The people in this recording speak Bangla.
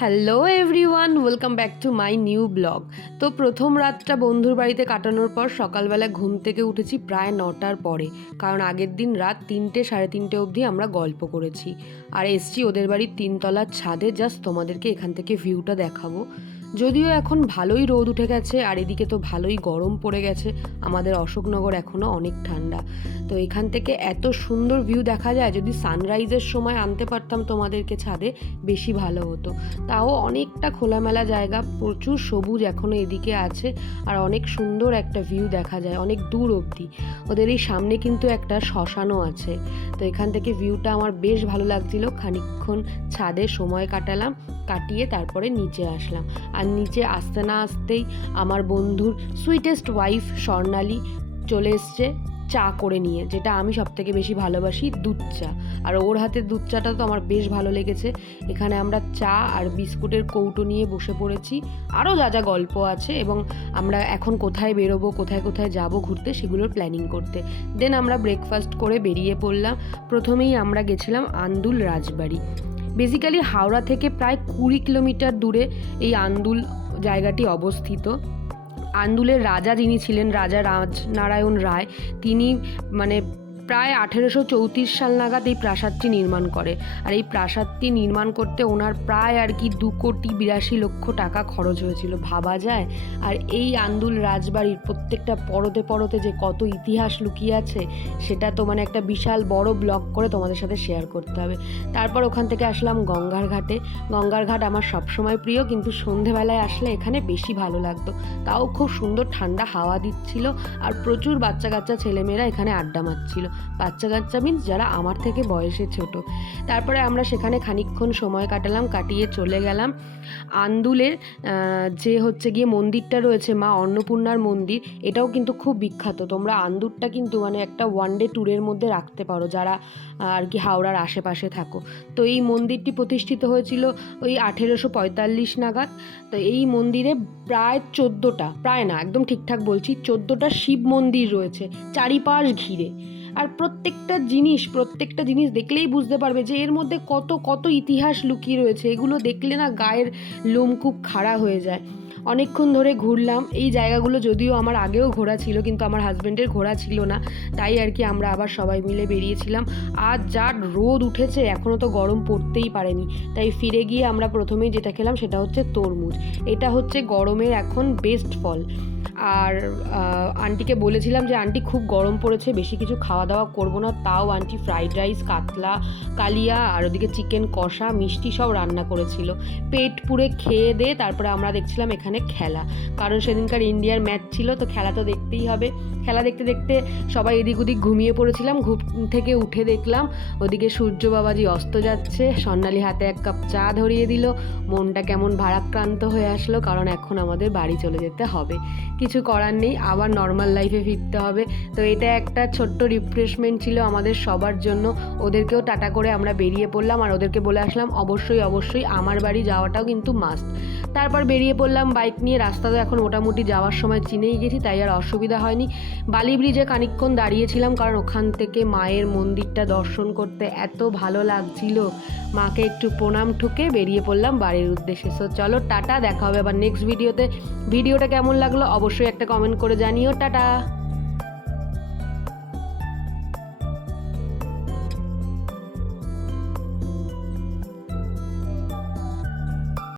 Hello everyone, welcome back to my new blog. তো প্রথম রাতটা বন্ধুর বাড়িতে কাটানোর পর সকালবেলা ঘুম থেকে উঠেছি প্রায় 9টার পরে, কারণ আগের দিন রাত 3টে সাড়ে 3টে অবধি আমরা গল্প করেছি। আর এসছি ওদের বাড়ির 3তলার ছাদে, জাস্ট তোমাদেরকে এখান থেকে ভিউটা দেখাবো। যদিও এখন ভালোই রোদ উঠে গেছে আর এদিকে তো ভালোই গরম পড়ে গেছে, আমাদের অশোকনগর এখনও অনেক ঠান্ডা। তো এখান থেকে এত সুন্দর ভিউ দেখা যায়, যদি সানরাইজের সময় আনতে পারতাম তোমাদেরকে ছাদে বেশি ভালো হতো। তাও অনেকটা খোলামেলা জায়গা, প্রচুর সবুজ এখনও এদিকে আছে আর অনেক সুন্দর একটা ভিউ দেখা যায় অনেক দূর অবধি। ওদের এই সামনে কিন্তু একটা শ্মশানও আছে। তো এখান থেকে ভিউটা আমার বেশ ভালো লাগছিল। খানিকক্ষণ ছাদে সময় কাটিয়ে তারপরে নিচে আসলাম। আর নিচে আসতে না আসতেই আমার বন্ধুর সুইটেস্ট ওয়াইফ স্বর্ণালী চলে এসছে চা করে নিয়ে, যেটা আমি সবথেকে বেশি ভালোবাসি, দুধ চা। আর ওর হাতের দুধ চাটা তো আমার বেশ ভালো লেগেছে। এখানে আমরা চা আর বিস্কুটের কৌটো নিয়ে বসে পড়েছি, আরও যা যা গল্প আছে, এবং আমরা এখন কোথায় বেরোবো, কোথায় কোথায় যাব ঘুরতে, সেগুলোর প্ল্যানিং করতে। দেন আমরা ব্রেকফাস্ট করে বেরিয়ে পড়লাম। প্রথমেই আমরা গেছিলাম আন্দুল রাজবাড়ি। বেসিক্যালি হাওড়া থেকে প্রায় 20 কিলোমিটার দূরে এই আন্দুল জায়গাটি অবস্থিত। আন্দুলের রাজা যিনি ছিলেন, রাজা রাজনারায়ণ রায়, তিনি প্রায় 1834 সাল নাগাদ এই প্রাসাদটি নির্মাণ করে। আর এই প্রাসাদটি নির্মাণ করতে ওনার প্রায় 2,82,00,000 টাকা খরচ হয়েছিল, ভাবা যায়। আর এই আন্দুল রাজবাড়ির প্রত্যেকটা পরতে পরতে যে কত ইতিহাস লুকিয়ে আছে, সেটা তো একটা বিশাল বড় ব্লগ করে তোমাদের সাথে শেয়ার করতে হবে। তারপর ওখান থেকে আসলাম গঙ্গার ঘাটে। গঙ্গার ঘাট আমার সবসময় প্রিয়, কিন্তু সন্ধেবেলায় আসলে এখানে বেশি ভালো লাগতো। তাও খুব সুন্দর ঠান্ডা হাওয়া দিচ্ছিল আর প্রচুর বাচ্চা কাচ্চা ছেলেমেয়েরা এখানে আড্ডা মারছিল। বাচ্চা কাচ্চা মিন্স যারা আমার থেকে বয়সে ছোট। তারপরে আমরা সেখানে খানিকক্ষণ সময় কাটিয়ে চলে গেলাম আন্দুলের যে গিয়ে মন্দিরটা রয়েছে, মা অন্নপূর্ণার মন্দির। এটাও কিন্তু খুব বিখ্যাত। তোমরা আন্দুরটা কিন্তু একটা ওয়ান ডে ট্যুরের মধ্যে রাখতে পারো, যারা হাওড়ার আশেপাশে থাকো। তো এই মন্দিরটি প্রতিষ্ঠিত হয়েছিল ওই 1845 নাগাদ। তো এই মন্দিরে প্রায় 14টা, প্রায় না একদম ঠিকঠাক বলছি, 14টা শিব মন্দির রয়েছে চারিপাশ ঘিরে। আর প্রত্যেকটা জিনিস দেখলেই বুঝতে পারবে যে এর মধ্যে কত কত ইতিহাস লুকিয়ে রয়েছে। এগুলো দেখলে না গায়ের লোম খুব খাড়া হয়ে যায়। অনেকক্ষণ ধরে ঘুরলাম এই জায়গাগুলো, যদিও আমার আগেও ঘোরা ছিল, কিন্তু আমার হাজব্যান্ডের ঘোরা ছিল না, তাই আমরা আবার সবাই মিলে বেরিয়েছিলাম। আর যা রোদ উঠেছে, এখনও তো গরম পড়তেই পারেনি, তাই ফিরে গিয়ে আমরা প্রথমেই যেটা খেলাম সেটা হচ্ছে তরমুজ। এটা হচ্ছে গরমের এখন বেস্ট ফল। আর আন্টিকে বলেছিলাম যে আন্টি খুব গরম পড়েছে, বেশি কিছু খাওয়া দাওয়া করবো না, তাও আন্টি ফ্রাইড রাইস, কাতলা, কালিয়া আর ওদিকে চিকেন কষা, মিষ্টি সব রান্না করেছিল। পেট পুরে খেয়ে দিয়ে তারপরে আমরা দেখছিলাম এখানে খেলা, কারণ সেদিনকার ইন্ডিয়ার ম্যাচ ছিল, তো খেলা তো দেখতেই হবে। খেলা দেখতে দেখতে সবাই এদিক ওদিক ঘুমিয়ে পড়েছিলাম। ঘুম থেকে উঠে দেখলাম ওদিকে সূর্য বাবাজি অস্ত যাচ্ছে, স্বর্ণালী হাতে 1 কাপ চা ধরিয়ে দিল। মনটা কেমন ভারাক্রান্ত হয়ে আসলো, কারণ এখন আমাদের বাড়ি চলে যেতে হবে। কিছু করার নেই, আবার নর্মাল লাইফে ফিরতে হবে। তো এটা একটা ছোট্ট রিফ্রেশমেন্ট ছিল আমাদের সবার জন্য। ওদেরকেও টাটা করে আমরা বেরিয়ে পড়লাম, আর ওদেরকে বলে আসলাম অবশ্যই আমার বাড়ি যাওয়াটাও কিন্তু মাস্ট। তারপর বেরিয়ে পড়লাম বাইক নিয়ে। রাস্তা তো এখন মোটামুটি যাওয়ার সময় চিনেই গেছি, তাই আর অসুবিধা হয়নি। বালি ব্রিজে খানিকক্ষণ দাঁড়িয়েছিলাম, কারণ ওখান থেকে মায়ের মন্দিরটা দর্শন করতে এত ভালো লাগছিল। মাকে একটু প্রণাম ঠুকে বেরিয়ে পড়লাম বাড়ির উদ্দেশ্যে। সো চলো টাটা, দেখা হবে আবার নেক্সট ভিডিওতে। ভিডিওটা কেমন লাগলো অবশ্যই একটা কমেন্ট করে জানিও। টাটা।